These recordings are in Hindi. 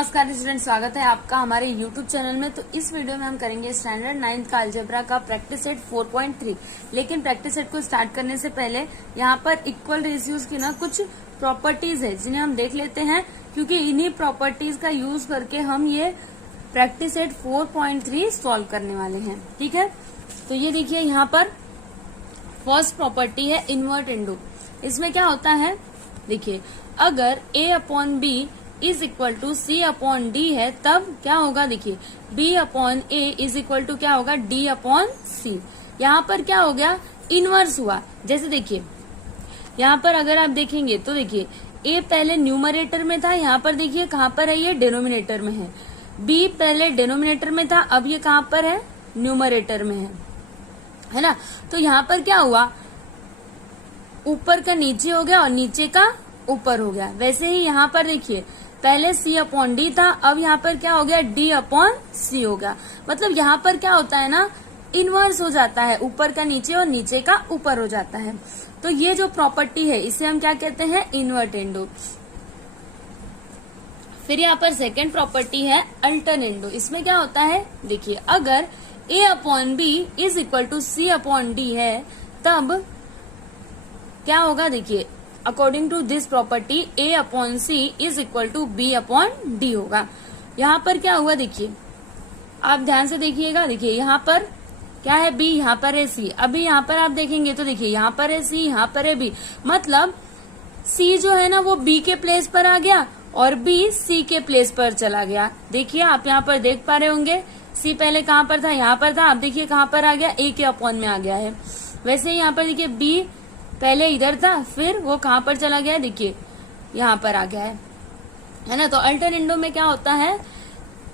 नमस्कार स्टूडेंट, स्वागत है आपका हमारे यूट्यूब चैनल में। तो इस वीडियो में हम करेंगे स्टैंडर्ड 9th का अलजेब्रा का प्रैक्टिस सेट 4.3। लेकिन प्रैक्टिस सेट को स्टार्ट करने से पहले यहाँ पर इक्वल रेशियोज की ना कुछ प्रॉपर्टीज है जिन्हें हम देख लेते हैं, क्योंकि इन्हीं प्रॉपर्टीज का यूज करके हम ये प्रैक्टिस सेट 4.3 सॉल्व करने वाले हैं। ठीक है, तो ये देखिए यहाँ पर फर्स्ट प्रॉपर्टी है इनवर्ट इंडू। इसमें क्या होता है, देखिए अगर a upon B is equal to C upon D है तब क्या होगा, देखिए b upon A is equal to क्या होगा, d अपॉन सी। यहाँ पर क्या हो गया, इनवर्स हुआ। जैसे देखिए यहाँ पर अगर आप देखेंगे तो देखिए a पहले न्यूमरेटर में था, यहाँ पर देखिए कहाँ पर है, ये डिनोमिनेटर में है। b पहले डिनोमिनेटर में था, अब ये कहाँ पर है, न्यूमरेटर में है ना। तो यहाँ पर क्या हुआ, ऊपर का नीचे हो गया और नीचे का ऊपर हो गया। वैसे ही यहाँ पर देखिए पहले c अपॉन डी था, अब यहाँ पर क्या हो गया, d अपॉन सी हो गया। मतलब यहाँ पर क्या होता है ना, इनवर्स हो जाता है, ऊपर का नीचे और नीचे का ऊपर हो जाता है। तो ये जो प्रॉपर्टी है इसे हम क्या कहते हैं, इनवर्ट इंडू। फिर यहाँ पर सेकेंड प्रॉपर्टी है अल्टर्न इंडू। इसमें क्या होता है, देखिए अगर a upon B is equal to C upon D है तब क्या होगा, देखिए according to this property a upon C is equal to B upon D होगा। यहाँ पर क्या हुआ, देखिए आप ध्यान से देखिएगा, देखिए यहाँ पर क्या है, b, यहाँ पर है c। अभी यहाँ पर आप देखेंगे तो देखिए यहाँ पर है c, यहाँ पर है b। मतलब c जो है ना वो b के प्लेस पर आ गया और b c के प्लेस पर चला गया। देखिए आप यहाँ पर देख पा रहे होंगे, c पहले कहाँ पर था, यहाँ पर था, अब देखिए कहाँ पर आ गया, a के अपॉन में आ गया है। वैसे ही यहाँ पर देखिए b पहले इधर था, फिर वो कहाँ पर चला गया, देखिए यहाँ पर आ गया है ना। तो अल्टर्न इंडो में क्या होता है,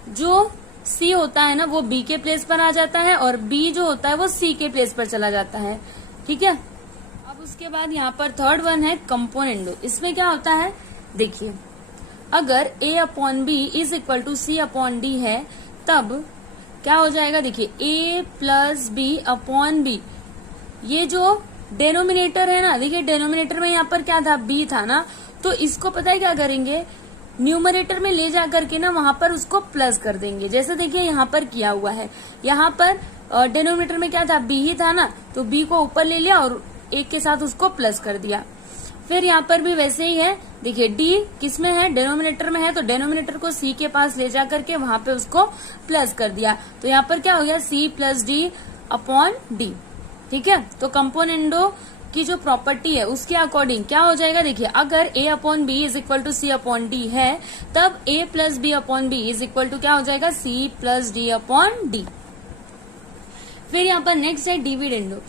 जो C होता है ना वो B के प्लेस पर आ जाता है और B जो होता है वो C के प्लेस पर चला जाता है। ठीक है, अब उसके बाद यहाँ पर थर्ड वन है कंपोनेंडो। इसमें क्या होता है, देखिए अगर A upon B is equal to C upon D है तब क्या हो जाएगा, देखिए A plus B upon B. ये जो डेनोमिनेटर है ना, देखिए डेनोमिनेटर में यहाँ पर क्या था, b था ना, तो इसको पता है क्या करेंगे, न्यूमरेटर में ले जा करके ना वहां पर उसको प्लस कर देंगे। जैसे देखिए यहाँ पर किया हुआ है, यहाँ पर डेनोमिनेटर में क्या था, b ही था ना, तो b को ऊपर ले लिया और एक के साथ उसको प्लस कर दिया। फिर यहाँ पर भी वैसे ही है, देखिए d किस में है, डेनोमिनेटर में है, तो डेनोमिनेटर को c के पास ले जा करके वहां पे उसको प्लस कर दिया। तो यहाँ पर क्या हो गया, c plus D upon D. ठीक है, तो कंपोनेंडो की जो प्रॉपर्टी है उसके अकॉर्डिंग क्या हो जाएगा, देखिए अगर a upon B is equal to C upon D है तब a plus B upon B is equal to क्या हो जाएगा, c plus D upon D. फिर यहाँ पर नेक्स्ट है डिविडेंडो।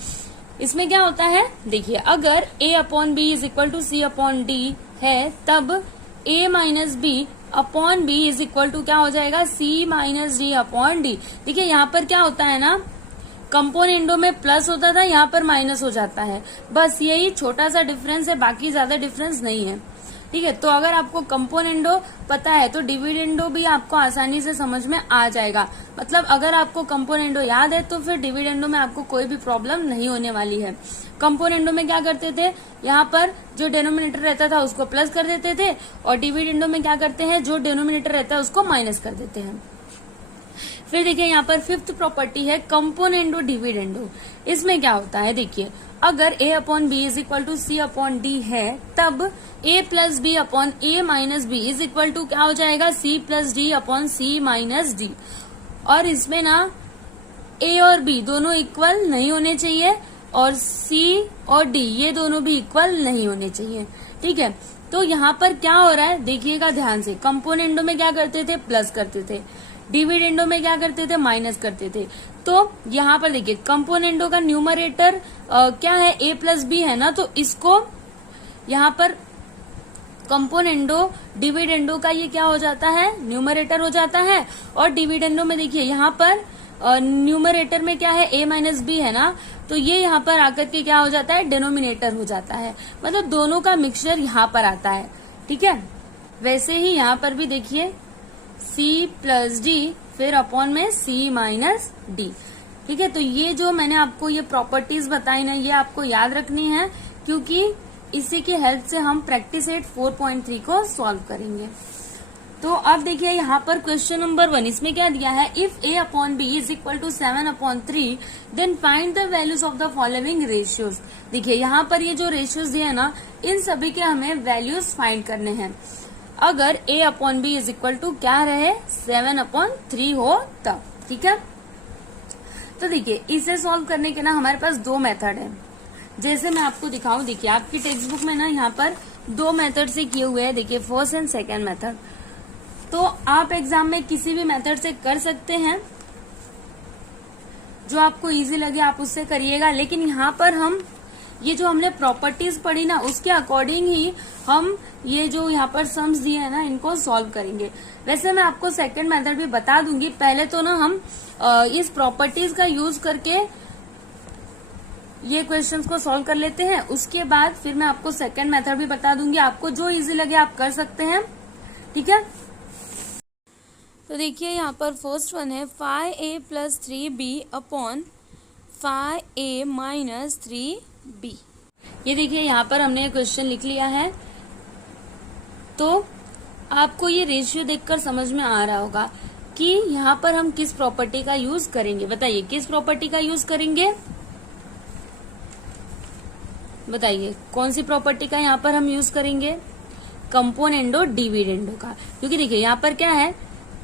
इसमें क्या होता है, देखिए अगर a upon B is equal to C upon D है तब a minus B upon B is equal to क्या हो जाएगा, c minus D upon D. देखिए यहाँ पर क्या होता है ना, कंपोनेंडो में प्लस होता था, यहाँ पर माइनस हो जाता है। बस यही छोटा सा डिफरेंस है, बाकी ज्यादा डिफरेंस नहीं है। ठीक है, तो अगर आपको कंपोनेंडो पता है तो डिविडेंडो भी आपको आसानी से समझ में आ जाएगा। मतलब अगर आपको कंपोनेंडो याद है तो फिर डिविडेंडो में आपको कोई भी प्रॉब्लम नहीं होने वाली है। कंपोनेंडो में क्या करते थे, यहाँ पर जो डेनोमिनेटर रहता था उसको प्लस कर देते थे और डिविडेंडो में क्या करते हैं, जो डेनोमिनेटर रहता है उसको माइनस कर देते हैं। फिर देखिए यहाँ पर फिफ्थ प्रॉपर्टी है कंपोनेंडो डिविडेंडो। इसमें क्या होता है, देखिए अगर a upon B is equal to C upon D है तब a plus B upon a minus B is equal to क्या हो जाएगा, c plus D upon c minus D. और इसमें ना a और b दोनों इक्वल नहीं होने चाहिए और c और d ये दोनों भी इक्वल नहीं होने चाहिए। ठीक है, तो यहाँ पर क्या हो रहा है, देखिएगा ध्यान से, कंपोनेंडो में क्या करते थे, प्लस करते थे, डिविडेंडो में क्या करते थे, माइनस करते थे। तो यहाँ पर देखिए कंपोनेंडो का न्यूमरेटर क्या है, a प्लस बी है ना, तो इसको यहाँ पर कंपोनेंडो डिविडेंडो का ये क्या हो जाता है, न्यूमरेटर हो जाता है। और डिविडेंडो में देखिए यहाँ पर न्यूमरेटर में क्या है, a माइनस बी है ना, तो ये यहाँ पर आकर के क्या हो जाता है, डिनोमिनेटर हो जाता है। मतलब दोनों का मिक्सचर यहाँ पर आता है। ठीक है, वैसे ही यहाँ पर भी देखिए c प्लस डी फिर अपॉन में c माइनस डी। ठीक है, तो ये जो मैंने आपको ये प्रॉपर्टीज बताई ना, ये आपको याद रखनी है, क्योंकि इसी की हेल्प से हम प्रैक्टिस सेट 4.3 को सॉल्व करेंगे। तो अब देखिए यहाँ पर क्वेश्चन नंबर 1, इसमें क्या दिया है, if a upon B is equal to 7/3 then find the values of the following ratios. देखिए यहाँ पर ये जो रेशियोज दिए है ना, इन सभी के हमें वैल्यूज फाइंड करने हैं। अगर a upon B is equal to क्या रहे, 7/3 हो तब, ठीक है। तो देखिए इसे सॉल्व करने के ना हमारे पास दो मेथड है। जैसे मैं आपको दिखाऊं, देखिए आपकी टेक्स्ट बुक में ना यहाँ पर दो मेथड से किए हुए हैं, देखिए फर्स्ट एंड सेकेंड मेथड। तो आप एग्जाम में किसी भी मेथड से कर सकते हैं, जो आपको इजी लगे आप उससे करिएगा। लेकिन यहाँ पर हम ये जो हमने प्रॉपर्टीज पढ़ी ना, उसके अकॉर्डिंग ही हम ये जो यहाँ पर सम्स दिए हैं ना, इनको सॉल्व करेंगे। वैसे मैं आपको सेकंड मेथड भी बता दूंगी। पहले तो ना हम इस प्रॉपर्टीज का यूज करके ये क्वेश्चंस को सॉल्व कर लेते हैं, उसके बाद फिर मैं आपको सेकंड मेथड भी बता दूंगी। आपको जो इजी लगे आप कर सकते हैं, ठीक है। तो देखिए यहाँ पर फर्स्ट वन है 5a + 3b upon 5a - 3b। ये देखिए यहाँ पर हमने क्वेश्चन लिख लिया है। तो आपको ये रेशियो देखकर समझ में आ रहा होगा कि यहाँ पर हम किस प्रॉपर्टी का यूज करेंगे। बताइए किस प्रॉपर्टी का यूज करेंगे, बताइए कौन सी प्रॉपर्टी का यहाँ पर हम यूज करेंगे, कंपोनेंडो डिविडेंडो का। क्योंकि देखिए यहाँ पर क्या है,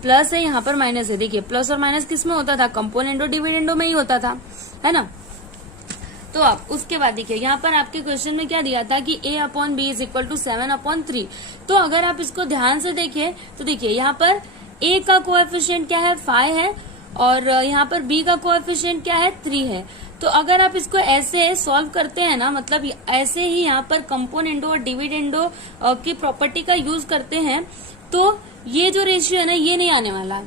प्लस है, यहाँ पर माइनस है। देखिए प्लस और माइनस किस में होता था, कंपोनेंडो डिविडेंडो में ही होता था, है ना। तो अब उसके बाद देखिए यहाँ पर आपके क्वेश्चन में क्या दिया था कि a upon B is equal to 7/3। तो अगर आप इसको ध्यान से देखें तो देखिए यहाँ पर a का कोएफिशिएंट क्या है, 5 है, और यहाँ पर b का कोएफिशिएंट क्या है, 3 है। तो अगर आप इसको ऐसे सॉल्व करते हैं ना, मतलब ऐसे ही यहाँ पर कंपोनेंडो और डिविडेंडो की प्रॉपर्टी का यूज करते हैं, तो ये जो रेशियो है ना, ये नहीं आने वाला।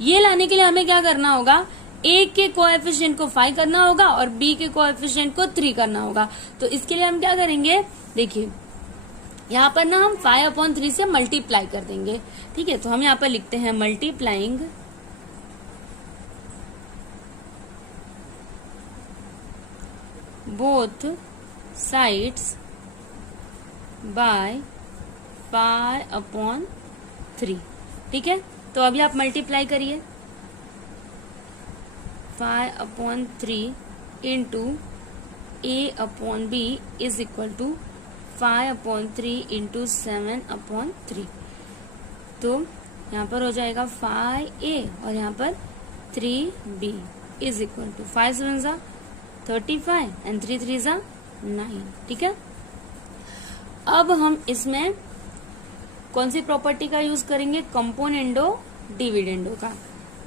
ये लाने के लिए हमें क्या करना होगा, a के कोएफिशिएंट को 5 करना होगा और b के कोएफिशिएंट को 3 करना होगा। तो इसके लिए हम क्या करेंगे, देखिए यहाँ पर ना हम 5/3 से मल्टीप्लाई कर देंगे, ठीक है। तो हम यहाँ पर लिखते हैं मल्टीप्लाइंग बोथ साइड्स बाय 5/3, ठीक है। तो अभी आप मल्टीप्लाई करिए, 5/3 into a upon b is equal to 5/3 into 7/3। तो यहाँ पर हो जाएगा 5a और यहाँ पर 3b is equal to 5 7 35 and 3 3 9, ठीक है। अब हम इसमें कौन सी प्रॉपर्टी का यूज करेंगे, कंपोनेंडो डिविडेंडो का।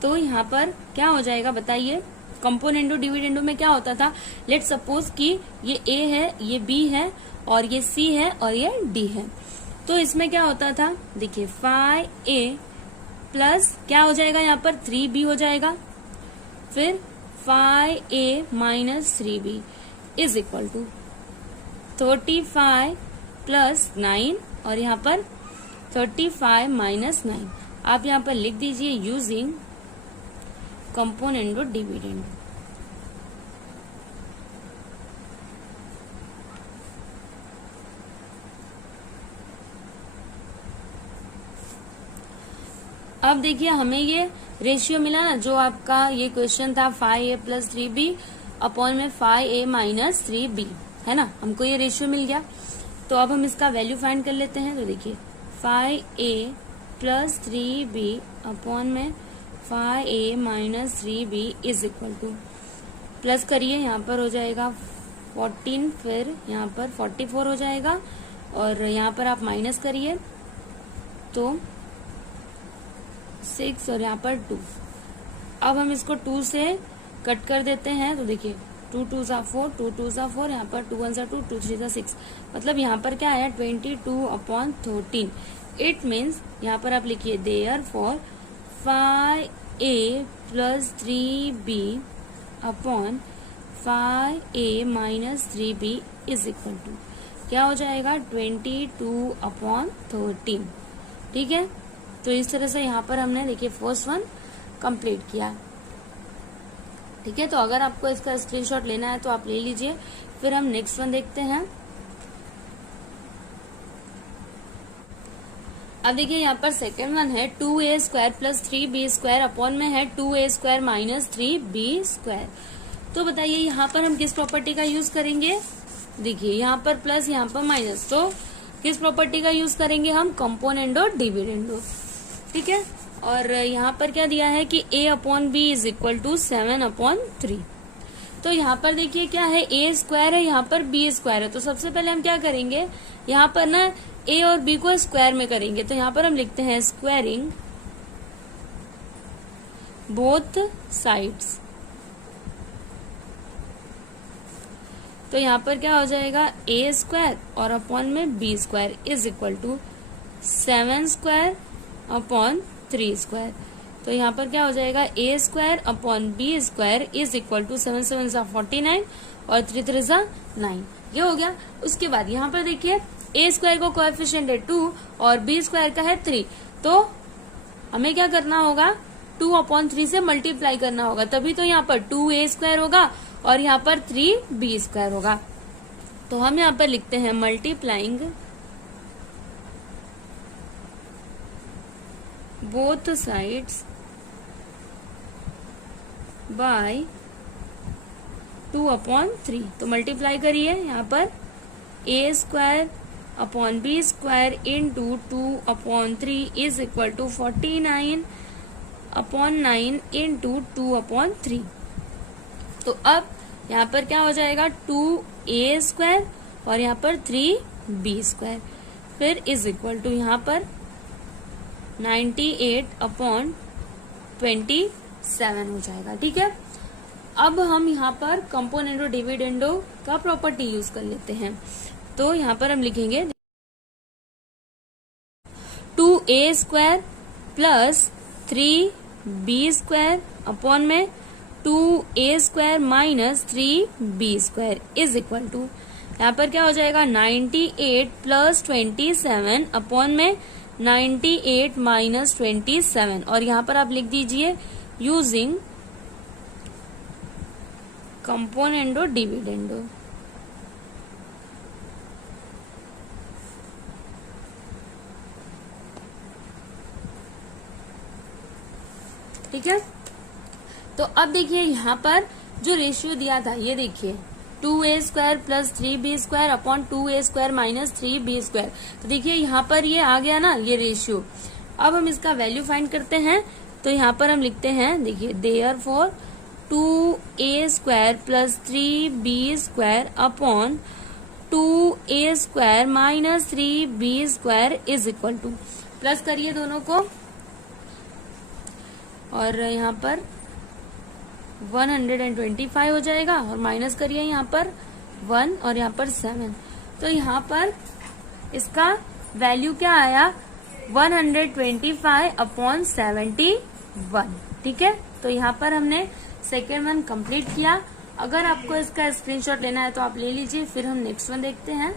तो यहाँ पर क्या हो जाएगा बताइए, कंपोनेंडो डिविडेंडो में क्या होता था, लेट्स सपोज कि ये a है, ये b है, और ये c है, और ये d है। तो इसमें क्या होता था, देखिए 5a प्लस क्या हो जाएगा, यहाँ पर 3b हो जाएगा, फिर 5a - 3b is equal to 35 + 9, और यहाँ पर 35 - 9 आप यहाँ पर लिख दीजिए यूजिंग कंपोनेंडो डिविडेंडो। अब देखिए हमें ये रेशियो मिला ना, जो आपका ये क्वेश्चन था 5a + 3b अपॉन में 5a - 3b, है ना। हमको ये रेशियो मिल गया। तो अब हम इसका वैल्यू फाइंड कर लेते हैं। तो देखिए 5a + 3b अपॉन में 5a - 3b is equal to, plus करिए, यहाँ पर हो जाएगा 14, फिर यहाँ पर 44 हो जाएगा, और यहाँ पर आप माइनस करिए तो 6 और यहाँ पर 2। अब हम इसको 2 से कट कर देते हैं। तो देखिए 2 2 4, 2 2 4, यहाँ पर 2 1 2, 2 3 6, मतलब यहाँ पर क्या है 22/13। इट मीन्स यहाँ पर आप लिखिए therefore 5a + 3b upon 5a - 3b is equal to क्या हो जाएगा 22/13, ठीक है। तो इस तरह से यहाँ पर हमने देखिए फर्स्ट वन कंप्लीट किया, ठीक है। तो अगर आपको इसका स्क्रीनशॉट लेना है तो आप ले लीजिए। फिर हम नेक्स्ट वन देखते हैं। अब देखिए यहाँ पर सेकेंड वन है 2a² प्लस 3b² अपॉन में है 2a² माइनस 3b²। तो बताइए यहाँ पर हम किस प्रॉपर्टी का यूज करेंगे? देखिए यहाँ पर प्लस यहाँ पर माइनस, तो किस प्रॉपर्टी का यूज करेंगे हम? Componendo dividendo. ठीक है। और यहाँ पर क्या दिया है कि a/b इज इक्वल टू 7/3। तो यहाँ पर देखिए क्या है, a² है, यहाँ पर b² है। तो सबसे पहले हम क्या करेंगे, यहाँ पर ना a और b को स्क्वायर में करेंगे। तो यहाँ पर हम लिखते हैं स्क्वायरिंग बोथ साइड्स। तो यहाँ पर क्या हो जाएगा, a² और अपॉन में b² is equal to 7² upon 3²। तो यहाँ पर क्या हो जाएगा, a² upon b² is equal to 7 7 49 और 3 3 9। ये हो गया। उसके बाद यहाँ पर देखिए a² को कोएफिशिएंट है 2 और b² का है 3। तो हमें क्या करना होगा, 2/3 से मल्टीप्लाई करना होगा, तभी तो यहाँ पर 2a² होगा और यहाँ पर 3b² होगा। तो हम यहाँ पर लिखते हैं मल्टीप्लाइंग बोथ साइड्स बाय 2/3। तो मल्टीप्लाई करिए यहाँ पर a² upon b² into 2/3 is equal to 49/9 into 2/3। तो अब यहाँ पर क्या हो जाएगा, 2a² और यहाँ पर 3b², फिर इज इक्वल टू यहाँ पर 98/27 हो जाएगा। ठीक है। अब हम यहाँ पर कंपोनेंडो डिविडेंडो का प्रॉपर्टी यूज कर लेते हैं। तो यहाँ पर हम लिखेंगे 2a² प्लस 3b² अपॉन में 2a² minus 3b² is equal to, यहाँ पर क्या हो जाएगा, 98 प्लस 27 अपॉन में 98 माइनस 27। और यहाँ पर आप लिख दीजिए यूजिंग कंपोनेंडो डिविडेंडो। ठीक है। तो अब देखिए यहाँ पर जो रेशियो दिया था, ये देखिए 2a² plus 3b² upon 2a² minus 3b²। तो देखिए यहाँ पर ये आ गया ना, ये रेशियो। अब हम इसका वैल्यू फाइंड करते हैं। तो यहाँ पर हम लिखते हैं, देखिए therefore 2a² plus 3b² upon 2a² minus 3b² is equal to, plus करिए दोनों को और यहाँ पर 125 हो जाएगा और माइनस करिए यहाँ पर 1 और यहाँ पर 7। तो यहाँ पर इसका वैल्यू क्या आया, 125/71। ठीक है। तो यहाँ पर हमने सेकेंड वन कंप्लीट किया। अगर आपको इसका स्क्रीनशॉट लेना है तो आप ले लीजिए, फिर हम नेक्स्ट वन देखते हैं।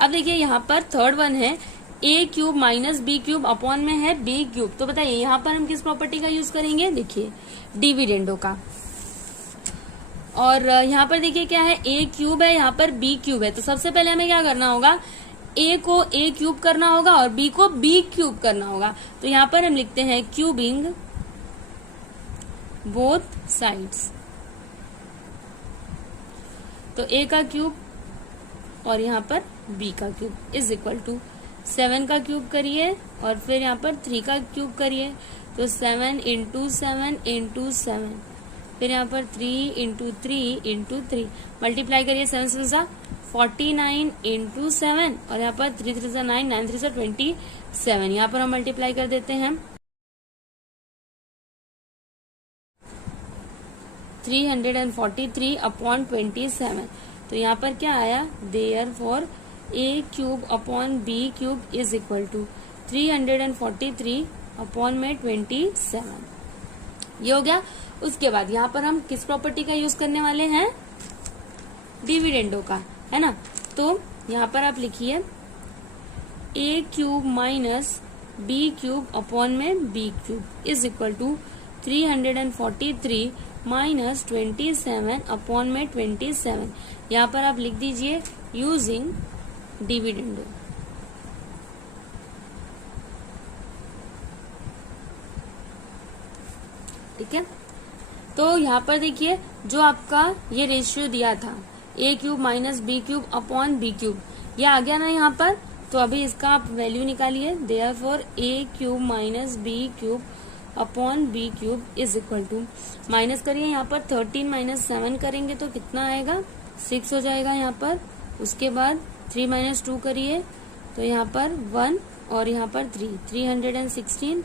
अब देखिए यहाँ पर थर्ड वन है a³ माइनस b³ अपॉन में है b³। तो बताइए यहाँ पर हम किस प्रॉपर्टी का यूज करेंगे, देखिए डिविडेंडो का। और यहाँ पर देखिए क्या है, a³ है, यहाँ पर b³ है। तो सबसे पहले हमें क्या करना होगा, a को a³ करना होगा और b को b³ करना होगा। तो यहाँ पर हम लिखते हैं क्यूबिंग बोथ साइड्स। तो a का क्यूब और यहाँ पर b का क्यूब इज इक्वल टू 7 का क्यूब करिए और फिर यहाँ पर 3 का क्यूब करिए। तो 7 इंटू 7 इंटू 7, फिर यहाँ पर 3 इंटू 3 इंटू 3, मल्टीप्लाई करिए 7 7 49 इंटू 7 और यहाँ पर 3 3 9 9 3 27। यहाँ पर हम मल्टीप्लाई कर देते हैं 343/27। तो यहाँ पर क्या आया, therefore a³ upon b³ is equal to 343/27। ये हो गया। उसके बाद यहाँ पर हम किस प्रॉपर्टी का यूज करने वाले हैं, डिविडेंडो का, है ना। तो यहाँ पर आप लिखिए a³ माइनस b³ अपॉन में b³ is equal to 343 minus 27 upon में 27। यहाँ पर आप लिख दीजिए यूजिंग डिविडेंडो। ठीक है। तो यहाँ पर देखिए जो आपका ये रेशियो दिया था a cube minus B cube upon B cube, ये आ गया ना यहाँ पर। तो अभी इसका आप वैल्यू निकालिए, therefore a cube minus B cube upon B cube is equal to, minus करिए यहाँ पर 13 माइनस 7 करेंगे तो कितना आएगा 6 हो जाएगा यहाँ पर। उसके बाद 3 माइनस 2 करिए तो यहाँ पर 1 और यहाँ पर 3, 316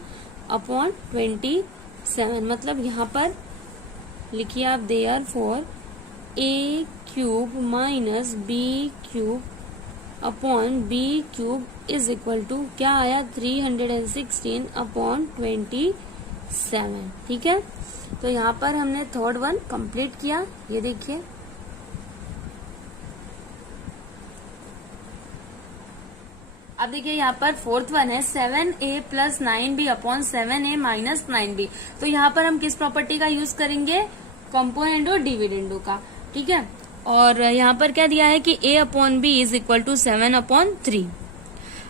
अपॉन 27, मतलब यहाँ पर लिखिए आप therefore a cube minus B cube upon B cube is equal to क्या आया 316 अपॉन 27। ठीक है, तो यहाँ पर हमने थर्ड वन कंप्लीट किया। ये देखिए अब देखिए यहाँ पर फोर्थ वन है 7a plus 9b upon 7a minus 9b। तो यहाँ पर हम किस प्रॉपर्टी का यूज करेंगे, कंपोनेंडो डिविडेंडो का। ठीक है, और यहाँ पर क्या दिया है कि a upon B is equal to 7 upon 3।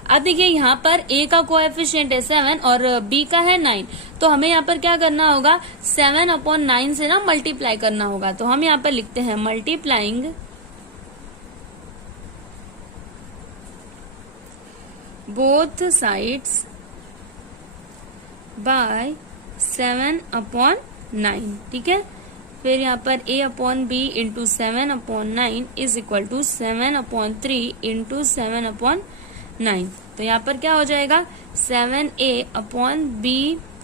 अब देखिए यहाँ पर a का कोएफिशिएंट है 7 और b का है 9, तो हमें यहाँ पर क्या करना होगा 7 अपॉन 9 से ना मल्टीप्लाई करना होगा। तो हम यहाँ पर लिखते हैं multiplying both sides by 7 upon 9। ठीक है, फिर यहाँ पर a upon B into 7 upon 9 is equal to 7 upon 3 into 7 upon 9। तो यहाँ पर क्या हो जाएगा 7a अपॉन b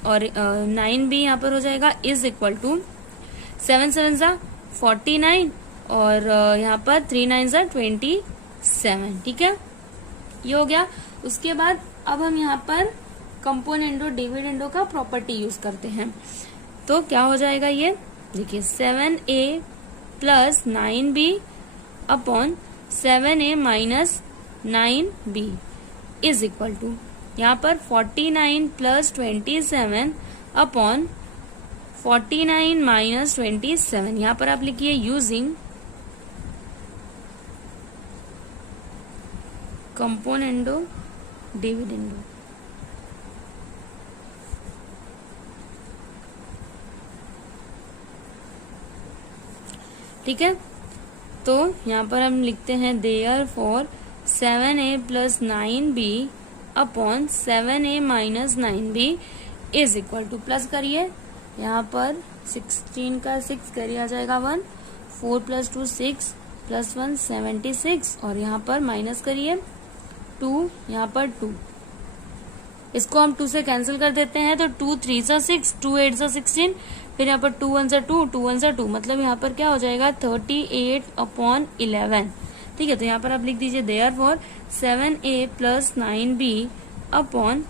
और 9b यहाँ पर हो जाएगा इज इक्वल टू 7 7 जा 49 और यहाँ पर 3 9 जा 27। ठीक है, ये हो गया। उसके बाद अब हम यहाँ पर कंपोनेंडो डिविडेंडो का प्रॉपर्टी यूज करते हैं। तो क्या हो जाएगा ये देखिए 7a plus 9b upon 7a minus 9b is equal to यहाँ पर 49 प्लस 27 अपॉन 49 माइनस 27। यहाँ पर आप लिखिए यूजिंग कंपोनेंडो डिविडेंडो। ठीक है, तो यहाँ पर हम लिखते हैं therefore 7a plus 9b upon 7a minus 9b is equal to, plus करिए यहाँ पर 16 का 6 करिए आ जाएगा 1, 4 प्लस 2 6 प्लस 1 76 और यहाँ पर माइनस करिए 2, यहाँ पर 2, इसको हम 2 से कैंसिल कर देते हैं तो 2 3 सा 6, 2 8 सा 16, फिर यहाँ पर 2 1 सा 2, 2 1 सा 2, मतलब यहाँ पर क्या हो जाएगा 38 अपॉन 11। ठीक है, तो यहाँ पर आप लिख दीजिए therefore 7a plus 9b upon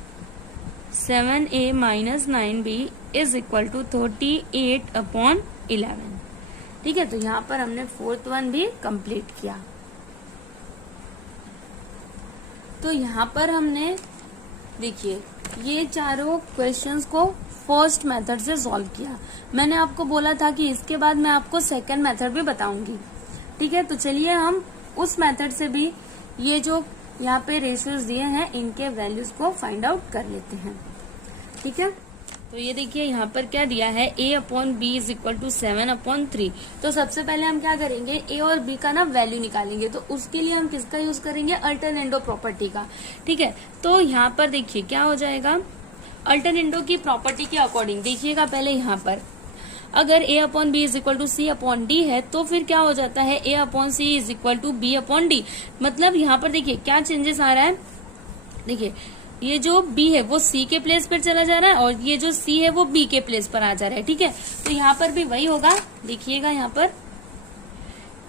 7a minus 9b is equal to 38 upon 11। ठीक है, तो यहाँ पर हमने फोर्थ वन भी कंप्लीट किया। तो यहाँ पर हमने देखिए ये चारों क्वेश्चंस को फर्स्ट मेथड से सॉल्व किया। मैंने आपको बोला था कि इसके बाद मैं आपको सेकंड मेथड भी बताऊंगी। ठीक है, तो चलिए हम उस मेथड से भी ये जो यहाँ पे रेशियोज दिए हैं इनके वैल्यूज को फाइंड आउट कर लेते हैं। ठीक है, तो ये देखिए यहाँ पर क्या दिया है a upon B is equal to 7 upon 3। तो सबसे पहले हम क्या करेंगे a और b का ना वैल्यू निकालेंगे। तो उसके लिए हम किसका यूज करेंगे, अल्टरनेंडो प्रॉपर्टी का। ठीक है, तो यहाँ पर देखिए क्या हो जाएगा अल्टरनेंडो की प्रॉपर्टी के अकॉर्डिंग। देखिएगा पहले यहाँ पर अगर a upon B is equal to C upon D है तो फिर क्या हो जाता है a upon C is equal to B upon D. मतलब यहाँ पर देखिए क्या चेंजेस आ रहा है, देखिए ये जो b है वो c के प्लेस पर चला जा रहा है और ये जो c है वो b के प्लेस पर आ जा रहा है। ठीक है, तो यहाँ पर भी वही होगा। देखिएगा यहाँ पर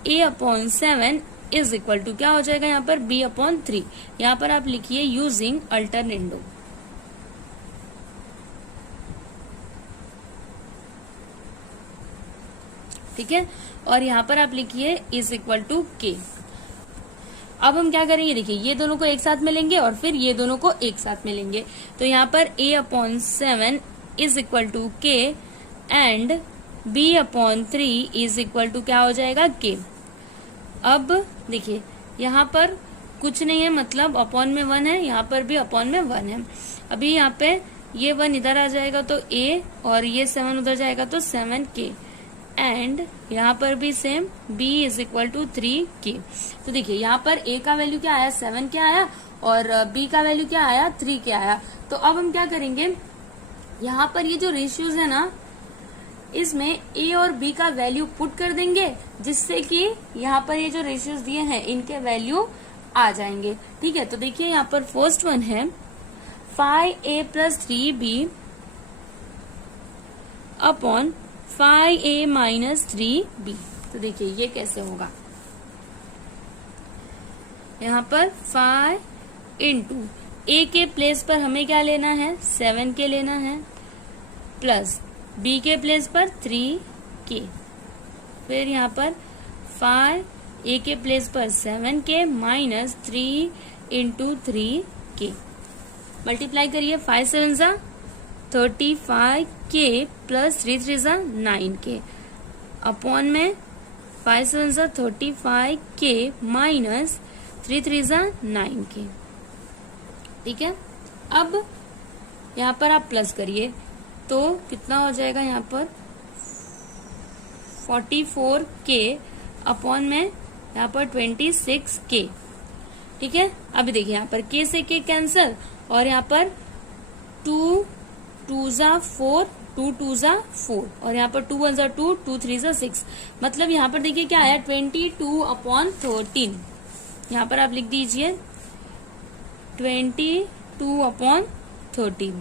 a upon 7 is equal to क्या हो जाएगा यहाँ पर b अपॉन 3। यहाँ पर आप लिखिए यूजिंग अल्टरनेंडो। ठीक है, और यहाँ पर आप लिखिए इज इक्वल टू k। अब हम क्या करेंगे, देखिए ये दोनों को एक साथ मिलेंगे और फिर ये दोनों को एक साथ मिलेंगे। तो यहाँ पर a upon 7 is equal to k and b upon 3 is equal to क्या हो जाएगा k। अब देखिए यहाँ पर कुछ नहीं है, मतलब अपॉन में 1 है, यहाँ पर भी अपॉन में 1 है। अभी यहाँ पे ये 1 इधर आ जाएगा तो a, और ये 7 उधर जाएगा तो 7k, एंड यहाँ पर भी same b is equal to 3k। तो देखिए यहाँ पर a का वैल्यू क्या आया, 7k आया, और b का वैल्यू क्या आया, 3k आया। तो अब हम क्या करेंगे, यहाँ पर ये जो रेशियोज है ना, इसमें a और b का वैल्यू पुट कर देंगे, जिससे कि यहाँ पर ये जो रेशियोज दिए हैं इनके वैल्यू आ जाएंगे। ठीक है, तो देखिए यहाँ पर फर्स्ट वन है 5a plus 3b upon 5a minus 3b। तो देखिए ये कैसे होगा, यहाँ पर 5 इंटू a के प्लेस पर हमें क्या लेना है, 7k लेना है, प्लस b के प्लेस पर 3k, फिर यहाँ पर 5 a के प्लेस पर 7k minus 3 into 3k। Multiply करिए, 5 7 जा 35k प्लस 3 3 जा 9k, अपॉन में 5 7 जा 35k माइनस 3 3 जा 9k। ठीक है, अब यहाँ पर आप प्लस करिए तो कितना हो जाएगा, यहाँ पर 44k अपॉन में यहाँ पर 26k। ठीक है, अभी देखिए यहाँ पर k से k कैंसल, और यहाँ पर 2 2 जा 4, 2 2 जा 4, और यहाँ पर 2 1 जा 2, 2 3 जा 6, मतलब यहाँ पर देखिए क्या आया, 22 अपॉन 13। यहाँ पर आप लिख दीजिए 22 अपॉन 13।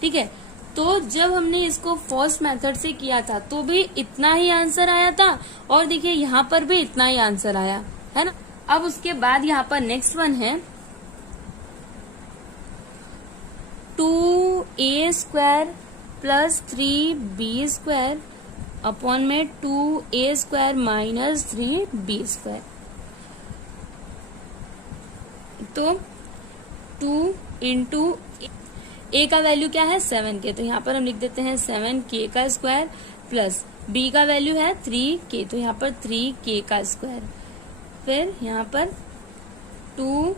ठीक है, तो जब हमने इसको फर्स्ट मेथड से किया था तो भी इतना ही आंसर आया था, और देखिए यहाँ पर भी इतना ही आंसर आया है ना। अब उसके बाद यहाँ पर नेक्स्ट वन है 2a square plus 3b square upon में 2a square minus 3b square. तो 2 इंटू a का वैल्यू क्या है, 7k, तो यहाँ पर हम लिख देते हैं 7k का स्क्वायर, प्लस b का वैल्यू है 3k, तो यहाँ पर 3k का स्क्वायर, फिर यहाँ पर 2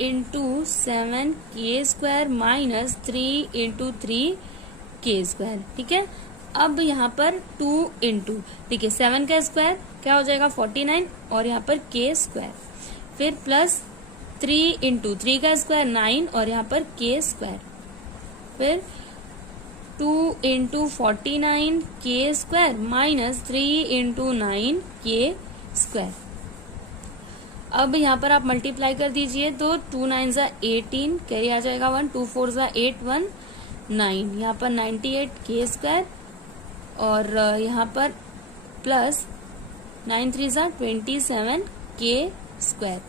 into 7k square minus 3 into 3k square. ठीक है, अब यहाँ पर 2 इंटू, देखिए 7 का स्क्वायर क्या हो जाएगा 49, और यहाँ पर k स्क्वायर, फिर प्लस 3 इंटू 3 का स्क्वायर 9, और यहाँ पर k स्क्वायर, फिर 2 into 49k square minus 3 into 9k square. अब यहाँ पर आप मल्टीप्लाई कर दीजिए तो 2 9 जा 18, कैरी आ जाएगा 1, 2 4 जा 8 1 9, यहाँ पर 98k स्क्वायर, और यहाँ पर प्लस 9 3 जा 27k स्क्वायर।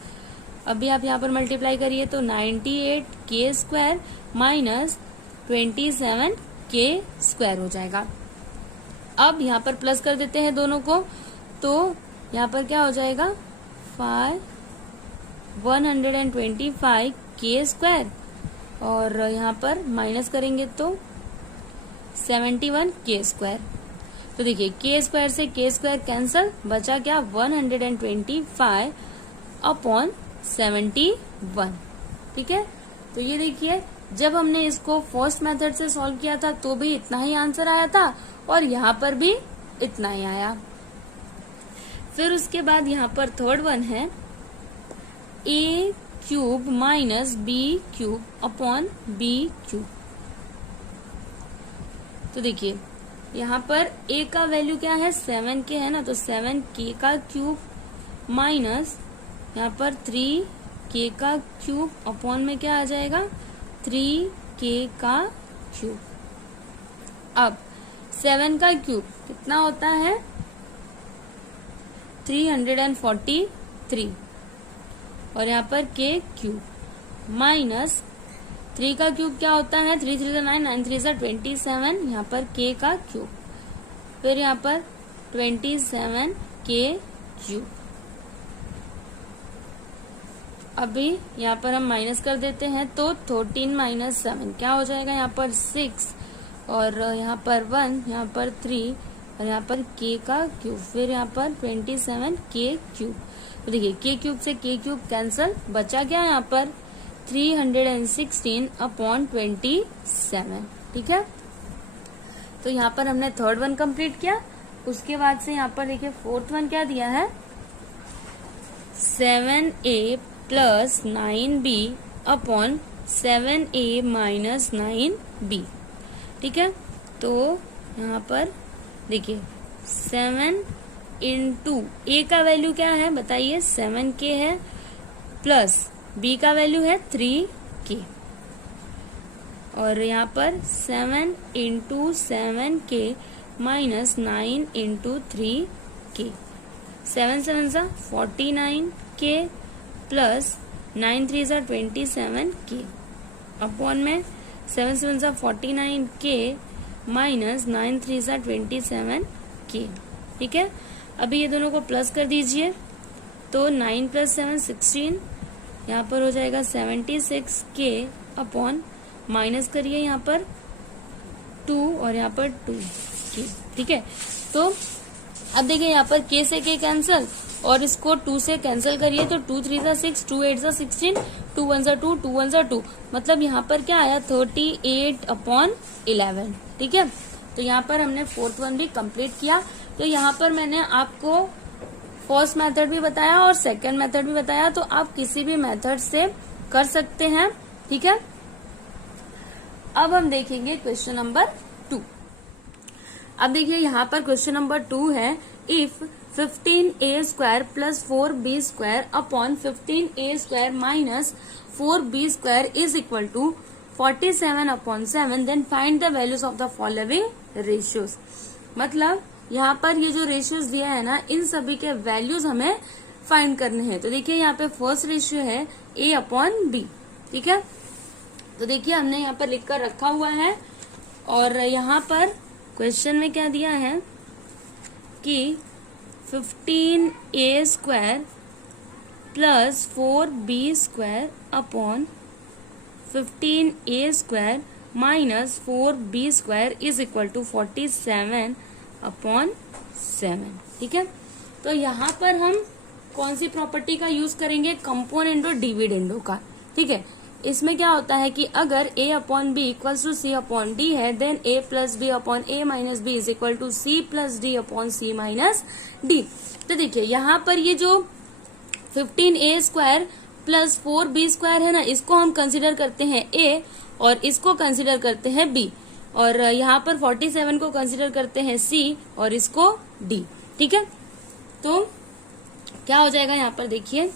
अभी आप यहाँ पर मल्टीप्लाई करिए तो 98k square minus 27k square हो जाएगा। अब यहाँ पर प्लस कर देते हैं दोनों को, तो यहाँ पर क्या हो जाएगा 125k स्क्वायर, और यहाँ पर माइनस करेंगे तो 71k स्क्वायर। तो देखिए k स्क्वायर से k स्क्वायर कैंसल, बचा क्या 125 अपॉन 71। ठीक है, तो ये देखिए जब हमने इसको फर्स्ट मेथड से सॉल्व किया था तो भी इतना ही आंसर आया था, और यहाँ पर भी इतना ही आया। फिर उसके बाद यहाँ पर थर्ड वन है a cube minus b cube upon b cube. तो देखिए यहाँ पर a का वैल्यू क्या है 7k है ना, तो 7k का क्यूब माइनस यहाँ पर 3k का क्यूब अपॉन में क्या आ जाएगा 3k का क्यूब। अब 7 का क्यूब कितना होता है 343, और यहाँ पर k क्यूब माइनस 3 का क्यूब क्या होता है 3 3 9, 9 3 27, यहाँ पर k का क्यूब, फिर यहाँ पर 27k क्यूब। अभी यहाँ पर हम माइनस कर देते हैं तो 13 माइनस 7 क्या हो जाएगा यहाँ पर 6, और यहाँ पर 1, यहाँ पर 3, और यहाँ पर k का क्यूब, फिर यहाँ पर 27k क्यूब। तो देखिए k क्यूब से k क्यूब कैंसल, बचा क्या यहाँ पर 316/27, ठीक है। तो यहाँ पर हमने थर्ड वन कंप्लीट किया। उसके बाद से यहाँ पर देखिए फोर्थ वन क्या दिया है, 7a + 9b/7a - 9b, ठीक है। तो यहाँ पर देखिए 7 इंटू a का वैल्यू क्या है बताइए, 7k है, प्लस b का वैल्यू है 3k, और यहाँ पर 7 into 7k minus 9 into 3k, 7 7 सा 49k प्लस 9 3 सा 27k अपॉन में 7 7 सा 49k माइनस 9 3 सा 27k, ठीक है। अभी ये दोनों को प्लस कर दीजिए, तो 9 + 7 16, यहाँ पर हो जाएगा 76k अपॉन, माइनस करिए यहाँ पर 2 और यहाँ पर 2k, ठीक है। तो अब देखिए यहाँ पर k से k कैंसिल, और इसको 2 से कैंसिल करिए, तो 2 3 सा 6, 2 8 सा 16, 2 1 सा 2, 2 1 सा 2, मतलब यहाँ पर क्या आया 38/11, ठीक है। तो यहाँ पर हमने फोर्थ वन भी कंप्लीट किया। तो यहाँ पर मैंने आपको फर्स्ट मेथड भी बताया और सेकंड मेथड भी बताया, तो आप किसी भी मेथड से कर सकते हैं, ठीक है। अब हम देखेंगे क्वेश्चन नंबर 2। अब देखिए यहाँ पर क्वेश्चन नंबर 2 है, if 15a² + 4b² upon 15a² minus 4b² is equal to 47/7, then find the values of the following ratios. मतलब यहाँ पर ये जो रेशियोज दिया है ना, इन सभी के वैल्यूज हमें फाइंड करने हैं। तो देखिए यहाँ पे फर्स्ट रेशियो है a/b, ठीक है। तो देखिए हमने यहाँ पर लिख कर रखा हुआ है, और यहाँ पर क्वेश्चन में क्या दिया है कि 15a² + 4b² upon 15a² minus 4b² is equal to 47/7, ठीक है। तो यहाँ पर हम कौन सी प्रॉपर्टी का यूज करेंगे, कंपोनेंट और डिविडेंडो का, ठीक है। इसमें क्या होता है कि अगर a/b इक्वल्स टू c/d है, then a + b/a - b is equal to c + d/c - d। तो देखिए यहाँ पर ये जो 15a² + 4b² है ना, इसको हम कंसिडर करते हैं a और इसको कंसिडर करते हैं b, और यहाँ पर 47 को कंसिडर करते हैं c और इसको d, ठीक है। तो क्या हो जाएगा यहाँ पर देखिए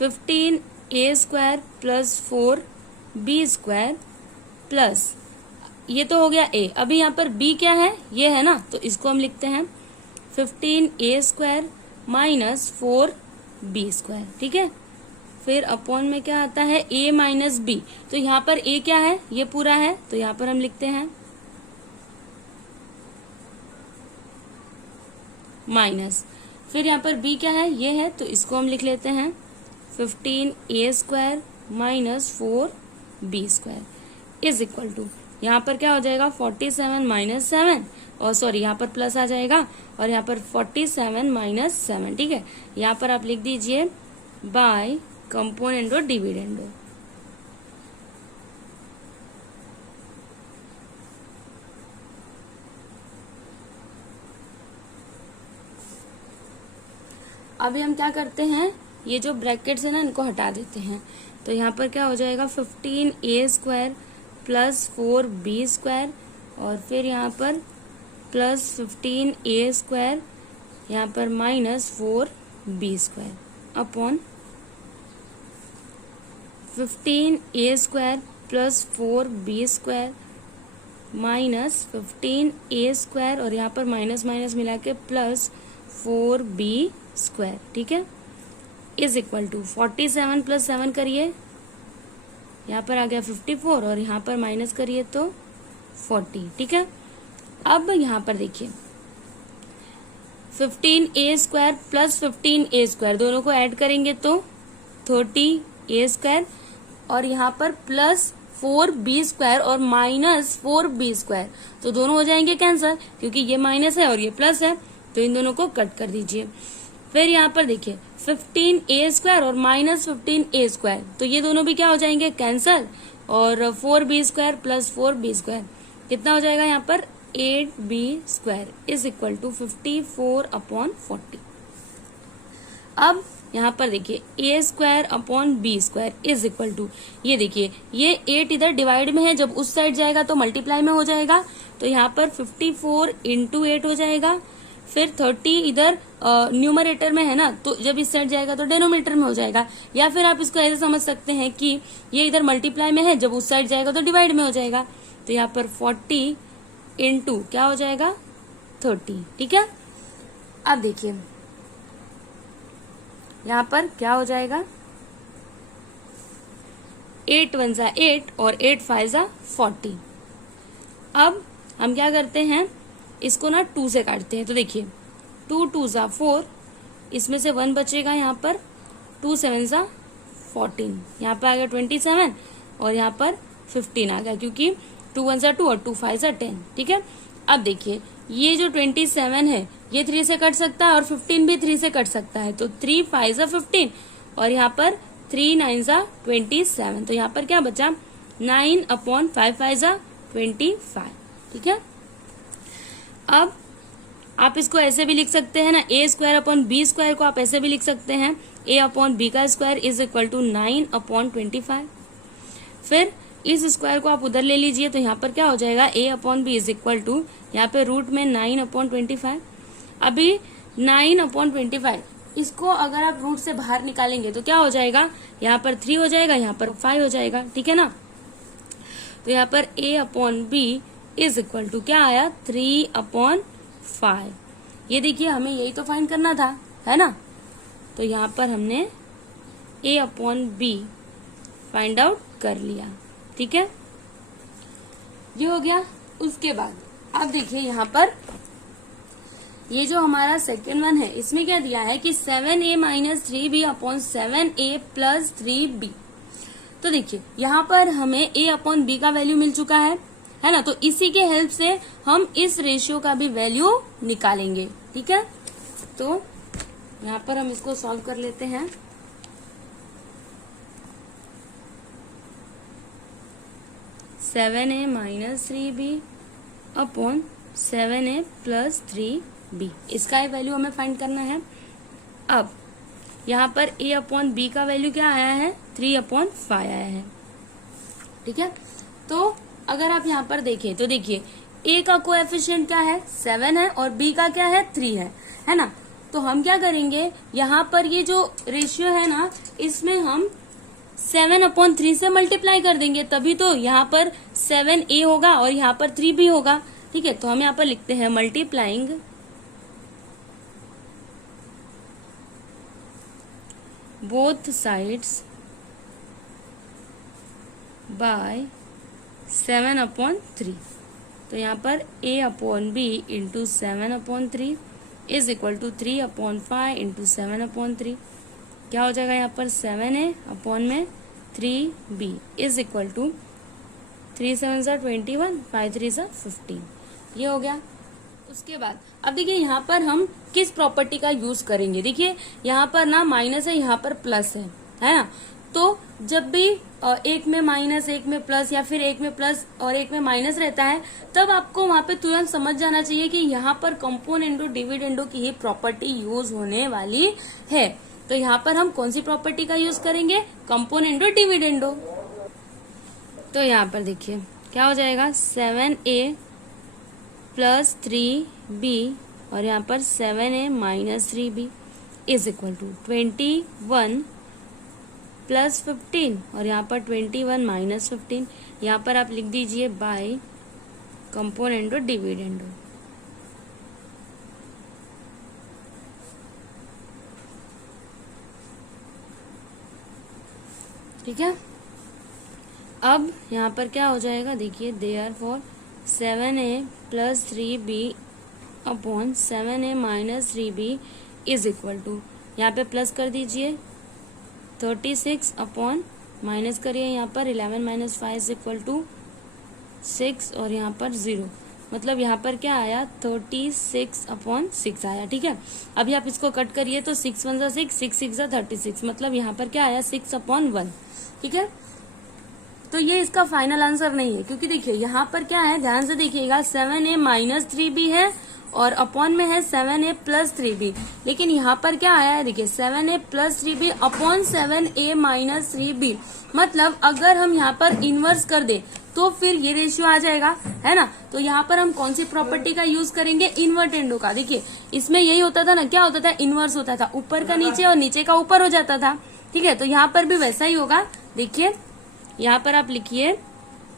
15a² + 4b² प्लस ये तो हो गया a। अभी यहाँ पर b क्या है, ये है ना, तो इसको हम लिखते हैं 15a² माइनस 4b², ठीक है। फिर अपॉन में क्या आता है a माइनस b, तो यहाँ पर a क्या है, ये पूरा है, तो यहाँ पर हम लिखते हैं माइनस, फिर यहाँ पर b क्या है, ये है, तो इसको हम लिख लेते हैं 15a² minus 4b² is equal to, यहाँ पर क्या हो जाएगा 47 - 7, और सॉरी यहाँ पर प्लस आ जाएगा, और यहाँ पर 47 - 7, ठीक है। यहाँ पर आप लिख दीजिए बाय कंपोनेंट और डिविडेंडो। अभी हम क्या करते हैं, ये जो ब्रैकेट्स है ना, इनको हटा देते हैं। तो यहाँ पर क्या हो जाएगा 15a² + 4b², और फिर यहाँ पर प्लस 15a², यहाँ पर minus 4b² upon 15a² + 4b² minus 15a², और यहाँ पर माइनस माइनस मिला के प्लस 4b², ठीक है, इज इक्वल टू 47 + 7 करिए, यहाँ पर आ गया 54, और यहाँ पर माइनस करिए तो 40, ठीक है। अब यहाँ पर देखिए 15a² + 15a² दोनों को ऐड करेंगे तो 30a², और यहाँ पर प्लस 4b² और माइनस 4b², तो दोनों हो जाएंगे कैंसल, क्योंकि ये माइनस है और ये प्लस है, तो इन दोनों को कट कर दीजिए। फिर यहाँ पर देखिए 15a² और -15a², तो ये दोनों भी क्या हो जाएंगे, कैंसल, और 4b² प्लस 4b² कितना हो जाएगा यहाँ पर 8b² इज इक्वल टू 54/40। अब यहाँ पर देखिए a² इज इक्वल टू, ये देखिए ये 8 इधर डिवाइड में है, जब उस साइड जाएगा तो मल्टीप्लाई में हो जाएगा, तो यहाँ पर 54 × 8 हो जाएगा। फिर 30 इधर न्यूमरेटर में है ना, तो जब इस साइड जाएगा तो डेनोमिनेटर में हो जाएगा। या फिर आप इसको ऐसे समझ सकते हैं कि ये इधर मल्टीप्लाई में है, जब उस साइड जाएगा तो डिवाइड में हो जाएगा। तो यहाँ पर 40 × क्या हो जाएगा 30, ठीक है। अब देखिए यहाँ पर क्या हो जाएगा, 8 × 1 = 8 और 8 × 5 = 40। अब हम क्या करते हैं, इसको ना 2 से काटते हैं। तो देखिए 2 × 2 = 4, इसमें से 1 बचेगा यहाँ पर, 2 × 7 = 14, यहाँ पर आ गया 27 और यहाँ पर 15 आ गया, क्योंकि 2 × 1 = 2 और 2 × 5 = 10, ठीक है। अब देखिए ये जो 27 है ये 3 से कट सकता है और 15 भी 3 से कट सकता है, तो 3 × 5 = 15 और यहाँ पर 3 × 9 = 27, तो यहाँ पर क्या बचा 9/5 5 = 25, ठीक है। अब आप इसको ऐसे भी लिख सकते हैं ना, a²/b² को आप ऐसे भी लिख सकते हैं, a/b² इज इक्वल टू 9/25। फिर इस स्क्वायर को आप उधर ले लीजिए, तो यहाँ पर क्या हो जाएगा a/b इज इक्वल टू, यहाँ पे रूट में 9/25। अभी 9/25 इसको अगर आप रूट से बाहर निकालेंगे तो क्या हो जाएगा, यहाँ पर 3 हो जाएगा, यहाँ पर 5 हो जाएगा, ठीक है ना। तो यहाँ पर a/b इज इक्वल टू क्या आया 3/5। ये देखिए हमें यही तो फाइंड करना था, है ना। तो यहाँ पर हमने a/b फाइंड आउट कर लिया, ठीक है, ये हो गया। उसके बाद अब देखिए यहाँ पर ये जो हमारा सेकेंड वन है, इसमें क्या दिया है कि 7a - 3b/7a + 3b। तो देखिए यहाँ पर हमें a/b का वैल्यू मिल चुका है ना, तो इसी के हेल्प से हम इस रेशियो का भी वैल्यू निकालेंगे, ठीक है। तो यहाँ पर हम इसको सॉल्व कर लेते हैं। (7a - 3b/7a + 3b), इसका ही वैल्यू हमें फाइंड करना है। अब यहाँ पर a/b का वैल्यू क्या आया है 3/5 आया है, ठीक है। तो अगर आप यहाँ पर देखें तो देखिए a का कोएफिशिएंट क्या है 7 है और b का क्या है 3 है ना। तो हम क्या करेंगे, यहाँ पर ये जो रेशियो है ना, इसमें हम 7/3 से मल्टीप्लाई कर देंगे, तभी तो यहाँ पर 7a होगा और यहाँ पर 3b होगा, ठीक है। तो हम यहाँ पर लिखते हैं मल्टीप्लाइंग बोथ साइड्स बाय 7/3। तो यहाँ पर a/b × 7/3 इज इक्वल टू 3/5 × 7/3। क्या हो जाएगा यहाँ पर 7a/ 3b is equal to 3 × 7 = 21, 5 × 3 = 15, ये हो गया। उसके बाद अब देखिए यहाँ पर हम किस प्रॉपर्टी का यूज करेंगे। देखिए यहाँ पर ना माइनस है, यहाँ पर प्लस है ना। तो जब भी एक में माइनस एक में प्लस या फिर एक में प्लस और एक में माइनस रहता है, तब आपको वहां पे तुरंत समझ जाना चाहिए कि यहाँ पर कंपोनेंडो डिविडेंडो की ही प्रॉपर्टी यूज होने वाली है। तो यहाँ पर हम कौन सी प्रॉपर्टी का यूज करेंगे, कंपोनेंडो डिविडेंडो। तो यहाँ पर देखिए क्या हो जाएगा 7a + 3b और यहाँ पर 7a - 3b is equal to 21 + 15 और यहाँ पर 21 - 15। यहाँ पर आप लिख दीजिए बाय कंपोनेंडो डिविडेंडो। ठीक है। अब यहाँ पर क्या हो जाएगा, देखिए therefore 7a + 3b/7a - 3b is equal to, यहाँ पे प्लस कर दीजिए 36 अपॉन माइनस करिए यहाँ पर 11 - 5 इज इक्वल टू 6 और यहाँ पर 0। मतलब यहाँ पर क्या आया 36/6 आया। ठीक है, अभी आप इसको कट करिए तो 6 1 6, 6 6 36, मतलब यहाँ पर क्या आया 6/1। ठीक है, तो ये इसका फाइनल आंसर नहीं है, क्योंकि देखिए यहाँ पर क्या है, ध्यान से देखिएगा 7a-3b है और अपॉन में है 7a+3b, लेकिन यहाँ पर क्या आया है, देखिए 7a+3b अपॉन 7a-3b, मतलब अगर हम यहाँ पर इनवर्स कर दे तो फिर ये रेशियो आ जाएगा, है ना। तो यहाँ पर हम कौन सी प्रॉपर्टी का यूज करेंगे, इन्वर्टेंडो का। देखिए इसमें यही होता था ना, क्या होता था, इनवर्स होता था, ऊपर का नीचे और नीचे का ऊपर हो जाता था। ठीक है, तो यहाँ पर भी वैसा ही होगा। देखिए यहाँ पर आप लिखिए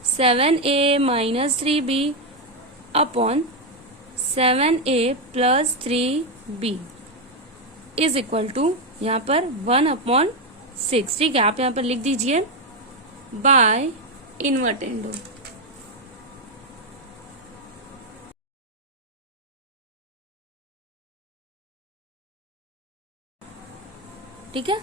7a-3b upon 7a+3b is equal to यहाँ पर 1/6। ठीक है, आप यहाँ पर लिख दीजिए बाय इन्वर्टेंडो। ठीक है,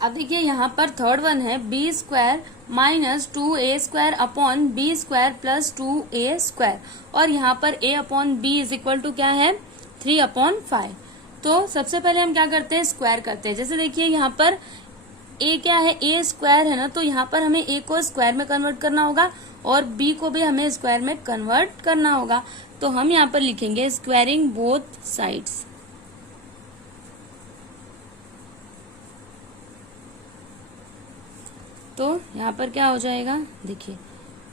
अब देखिए यहाँ पर थर्ड वन है b² - 2a² upon b² + 2a², और यहाँ पर a/b इज इक्वल टू क्या है 3/5। तो सबसे पहले हम क्या करते हैं, स्क्वायर करते हैं। जैसे देखिए यहाँ पर a क्या है, a² है ना, तो यहाँ पर हमें a को स्क्वायर में कन्वर्ट करना होगा और b को भी हमें स्क्वायर में कन्वर्ट करना होगा। तो हम यहाँ पर लिखेंगे स्क्वायरिंग बोथ साइड्स। तो यहाँ पर क्या हो जाएगा, देखिए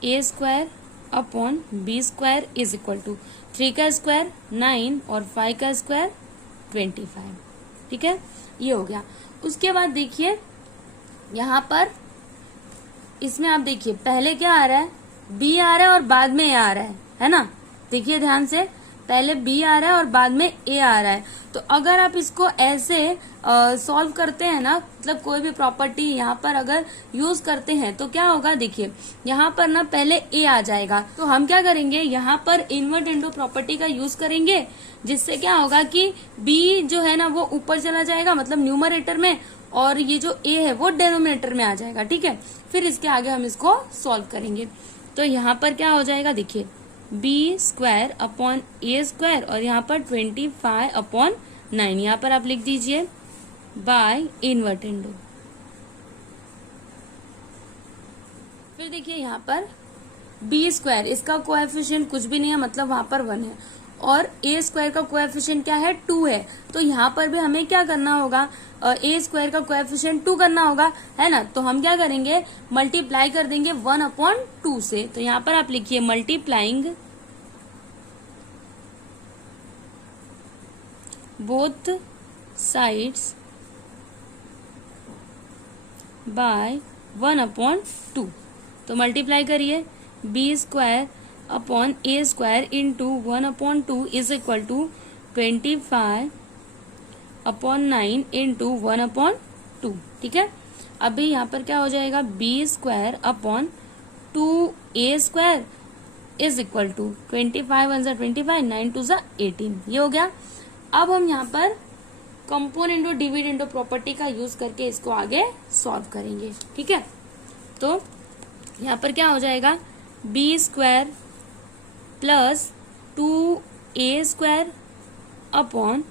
a² upon b² is equal to 3 का स्क्वायर 9 और 5 का स्क्वायर 25। ठीक है, ये हो गया। उसके बाद देखिए यहाँ पर इसमें आप देखिए पहले क्या आ रहा है, b आ रहा है और बाद में a आ रहा है ना। देखिए ध्यान से, पहले b आ रहा है और बाद में a आ रहा है। तो अगर आप इसको ऐसे सॉल्व करते हैं ना, मतलब कोई भी प्रॉपर्टी यहाँ पर अगर यूज करते हैं तो क्या होगा, देखिए यहाँ पर ना पहले a आ जाएगा। तो हम क्या करेंगे, यहाँ पर इन्वर्टेंडो प्रॉपर्टी का यूज करेंगे, जिससे क्या होगा कि b जो है ना वो ऊपर चला जाएगा, मतलब न्यूमरेटर में, और ये जो a है वो डेनोमिनेटर में आ जाएगा। ठीक है, फिर इसके आगे हम इसको सॉल्व करेंगे। तो यहाँ पर क्या हो जाएगा, देखिए b² अपॉन a² और यहाँ पर 25/9, यहाँ पर आप लिख दीजिए बाय इन्वर्टेंडो। फिर देखिए यहाँ पर b², इसका कोएफिशिएंट कुछ भी नहीं है, मतलब वहां पर 1 है, और a² का कोएफिशिएंट क्या है, 2 है। तो यहाँ पर भी हमें क्या करना होगा, a² का कोएफिशिएंट 2 करना होगा, है ना। तो हम क्या करेंगे, मल्टीप्लाई कर देंगे 1/2 से। तो यहाँ पर आप लिखिए मल्टीप्लाइंग बोथ साइड्स बाय 1/2। तो मल्टीप्लाई करिए b² upon a² into 1/2 is equal to 25/9 into 1/2। ठीक है, अभी यहाँ पर क्या हो जाएगा, b² upon 2a² is equal to 25 1 25, 9 2 18, ये हो गया। अब हम यहाँ पर कंपोनेंडो डिविडेंडो प्रॉपर्टी का यूज करके इसको आगे सॉल्व करेंगे। ठीक है, तो यहाँ पर क्या हो जाएगा, b² plus 2a² upon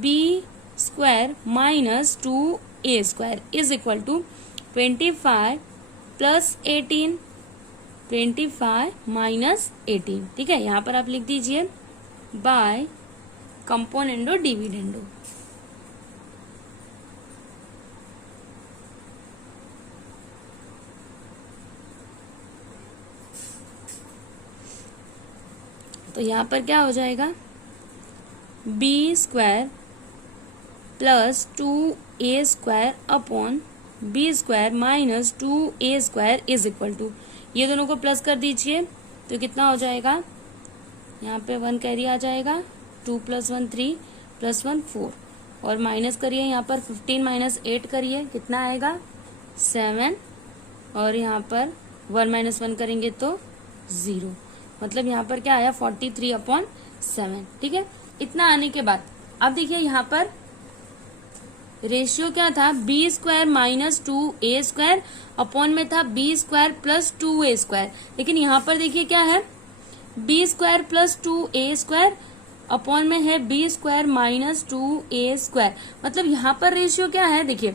b² minus 2a² is equal to 25 plus 18, 25 minus 18। ठीक है, यहाँ पर आप लिख दीजिए बाय कंपोनेंडो डिविडेंडो। तो यहाँ पर क्या हो जाएगा, b² plus 2a² upon b² minus 2a² is equal to, ये दोनों को प्लस कर दीजिए तो कितना हो जाएगा, यहाँ पे 1 कैरी आ जाएगा, 2 + 1 3 + 1 4, और माइनस करिए यहाँ पर 15 माइनस 8 करिए, कितना आएगा 7, और यहाँ पर 1 - 1 करेंगे तो 0, मतलब यहाँ पर क्या आया 43/7। ठीक है, इतना आने के बाद अब देखिए यहाँ पर रेशियो क्या था, B square minus 2a² upon में था बी स्क्वायर प्लस 2a², लेकिन यहाँ पर देखिए क्या है, B square plus 2a² upon में है बी स्क्वायर माइनस 2a²। मतलब यहाँ पर रेशियो क्या है, देखिए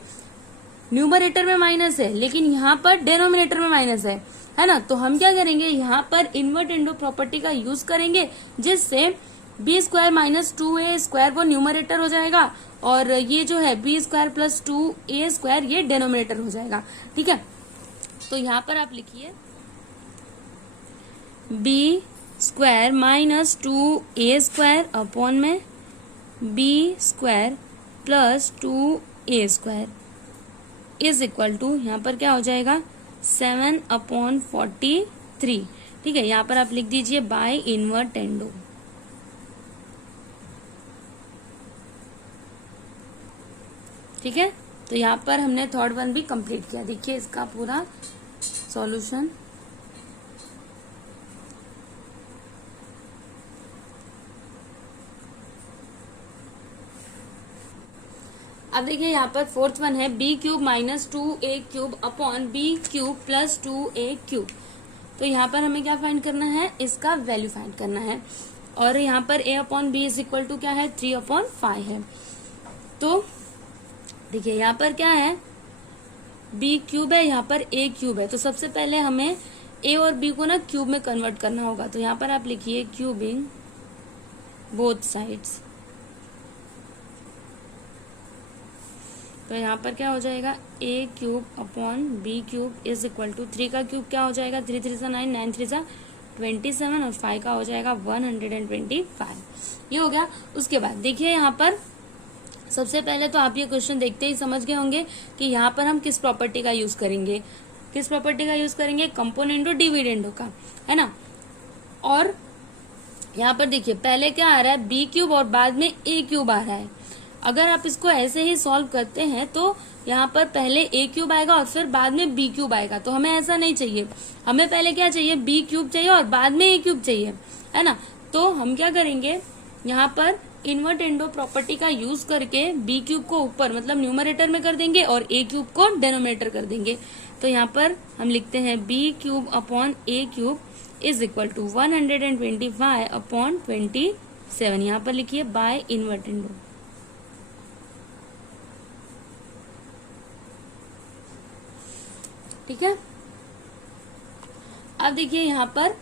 न्यूमरेटर में माइनस है लेकिन यहाँ पर डिनोमिनेटर में माइनस है ना। तो हम क्या करेंगे, यहाँ पर इन्वर्ट इंडो प्रॉपर्टी का यूज करेंगे, जिससे बी स्क्वायर माइनस 2a² वो न्यूमरेटर हो जाएगा और ये जो है बी स्क्वायर प्लस 2a² ये डिनोमिनेटर हो जाएगा। ठीक है, तो यहाँ पर आप लिखिए B square minus 2a² upon में B square plus 2a² is equal to, यहाँ पर क्या हो जाएगा 7/43। ठीक है, यहाँ पर आप लिख दीजिए बाय इनवर्ट एंडो। ठीक है, तो यहाँ पर हमने थर्ड वन भी कंप्लीट किया। देखिए इसका पूरा सॉल्यूशन। अब देखिए यहाँ पर फोर्थ वन है b cube minus 2a³ upon B cube plus 2a³। तो यहाँ पर हमें क्या फाइंड करना है, इसका वैल्यू फाइंड करना है। और यहाँ पर a upon B is equal to क्या है, 3/5 है। तो देखिए यहाँ पर क्या है, बी क्यूब है, यहाँ पर a क्यूब है। तो सबसे पहले हमें a और b को ना क्यूब में कन्वर्ट करना होगा। तो यहाँ पर आप लिखिए क्यूबिंग बोथ साइड्स। तो यहाँ पर क्या हो जाएगा, a cube upon b cube is equal to 3 का क्यूब क्या हो जाएगा, 3 3 9, 9 3 27 और 5 का हो जाएगा 125। ये हो गया। उसके बाद देखिए यहाँ पर सबसे पहले तो आप ये क्वेश्चन देखते ही समझ गए होंगे कि यहाँ पर हम किस प्रॉपर्टी का यूज करेंगे, किस प्रॉपर्टी का यूज करेंगे, कंपोनेंडो डिविडेंडो का, है ना। और यहाँ पर देखिए पहले क्या आ रहा है, बी क्यूब और बाद में a क्यूब आ रहा है। अगर आप इसको ऐसे ही सॉल्व करते हैं तो यहाँ पर पहले a क्यूब आएगा और फिर बाद में b क्यूब आएगा। तो हमें ऐसा नहीं चाहिए, हमें पहले क्या चाहिए, b क्यूब चाहिए और बाद में a क्यूब चाहिए, है ना। तो हम क्या करेंगे, यहाँ पर इन्वर्ट एंडो प्रॉपर्टी का यूज करके b क्यूब को ऊपर मतलब न्यूमरेटर में कर देंगे और a क्यूब को डिनोमिनेटर कर देंगे। तो यहाँ पर हम लिखते हैं b cube upon a cube is equal to 125/27। यहाँ पर लिखिए बाय इन्वर्ट एंडो। ठीक है, अब देखिए यहाँ पर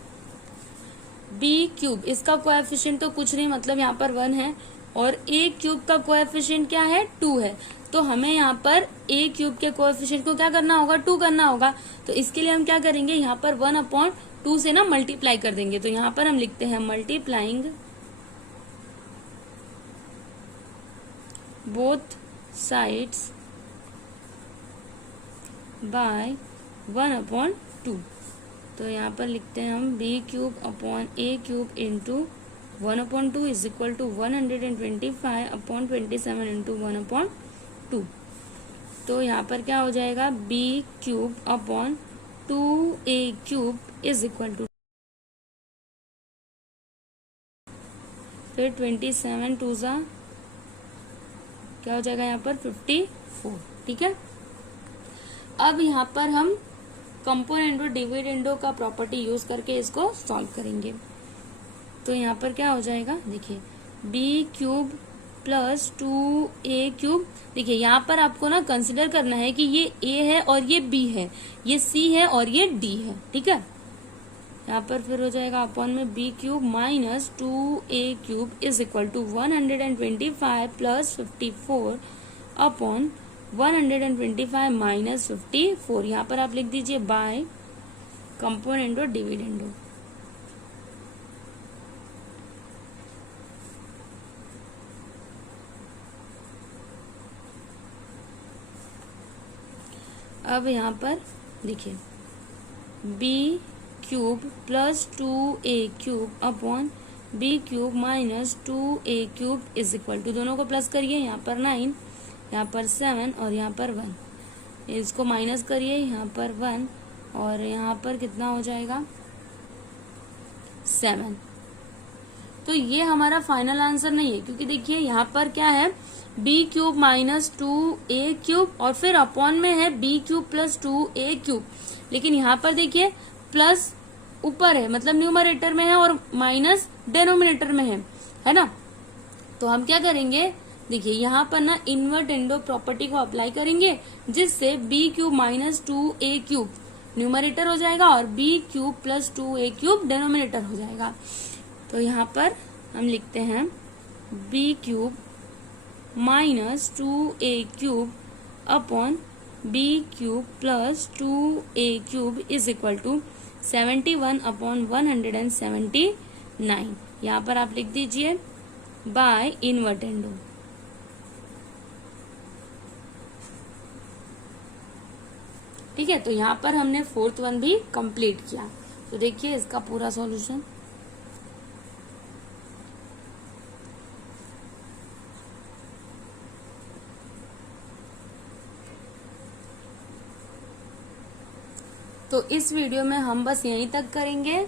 b क्यूब, इसका कोएफिशिएंट तो कुछ नहीं मतलब यहाँ पर 1 है और a क्यूब का कोएफिशिएंट क्या है, 2 है। तो हमें यहाँ पर a क्यूब के कोएफिशिएंट को क्या करना होगा, 2 करना होगा। तो इसके लिए हम क्या करेंगे, यहाँ पर 1/2 से ना मल्टीप्लाई कर देंगे। तो यहाँ पर हम लिखते हैं मल्टीप्लाइंग बोथ साइड्स बाय 1/2। तो यहाँ पर लिखते हैं हम b cube upon a cube into 1/2 is equal to 125/27 into 1/2। तो यहाँ पर क्या हो जाएगा, b cube upon 2a cube is equal to, फिर 27 2 क्या हो जाएगा यहाँ पर 54। ठीक है, अब यहाँ पर हम कंपोनेंडो डिविडेंडो का प्रॉपर्टी यूज करके इसको सॉल्व करेंगे। तो यहाँ पर क्या हो जाएगा, देखिए b cube plus 2a cube. देखिए यहाँ पर आपको ना कंसिडर करना है कि ये a है और ये b है, ये c है और ये d है। ठीक है, यहाँ पर फिर हो जाएगा अपॉन में b cube minus 2a cube is equal to 125 plus 54 upon 125 minus 54। यहाँ पर आप लिख दीजिए बाय कंपोनेंडो डिविडेंडो। अब यहाँ पर देखिए b cube plus 2a cube upon b cube minus 2a cube is equal to, दोनों को प्लस करिए, यहाँ पर 9, यहाँ पर 7 और यहाँ पर 1, इसको माइनस करिए, यहाँ पर 1 और यहाँ पर कितना हो जाएगा 7। तो ये हमारा फाइनल आंसर नहीं है, क्योंकि देखिए यहाँ पर क्या है, b cube minus 2a cube और फिर अपॉन में है b cube plus 2a cube. लेकिन यहाँ पर देखिए प्लस ऊपर है, मतलब न्यूमरेटर में है, और माइनस डेनोमिनेटर में है ना। तो हम क्या करेंगे, देखिए यहाँ पर ना इन्वर्टेंडो प्रॉपर्टी को अप्लाई करेंगे, जिससे b cube minus 2a cube numerator हो जाएगा और b cube plus 2a cube denominator हो जाएगा। तो यहाँ पर हम लिखते हैं b cube minus 2a cube upon B cube plus 2a cube is equal to 71 upon 179। यहाँ पर आप लिख दीजिए बाय इन्वर्टेंडो। ठीक है, तो यहाँ पर हमने 4th वन भी कंप्लीट किया। तो देखिए इसका पूरा सॉल्यूशन। तो इस वीडियो में हम बस यहीं तक करेंगे,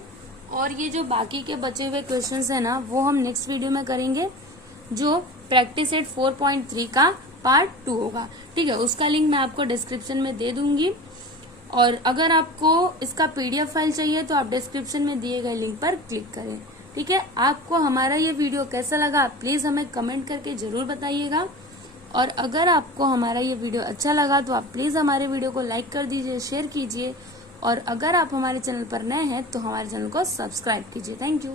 और ये जो बाकी के बचे हुए क्वेश्चंस है ना, वो हम नेक्स्ट वीडियो में करेंगे, जो प्रैक्टिस सेट 4.3 का पार्ट 2 होगा। ठीक है, उसका लिंक मैं आपको डिस्क्रिप्शन में दे दूंगी, और अगर आपको इसका पीडीएफ फाइल चाहिए तो आप डिस्क्रिप्शन में दिए गए लिंक पर क्लिक करें। ठीक है, आपको हमारा ये वीडियो कैसा लगा प्लीज हमें कमेंट करके जरूर बताइएगा, और अगर आपको हमारा ये वीडियो अच्छा लगा तो आप प्लीज हमारे वीडियो को लाइक कर दीजिए, शेयर कीजिए, और अगर आप हमारे चैनल पर नए हैं तो हमारे चैनल को सब्सक्राइब कीजिए। Thank you.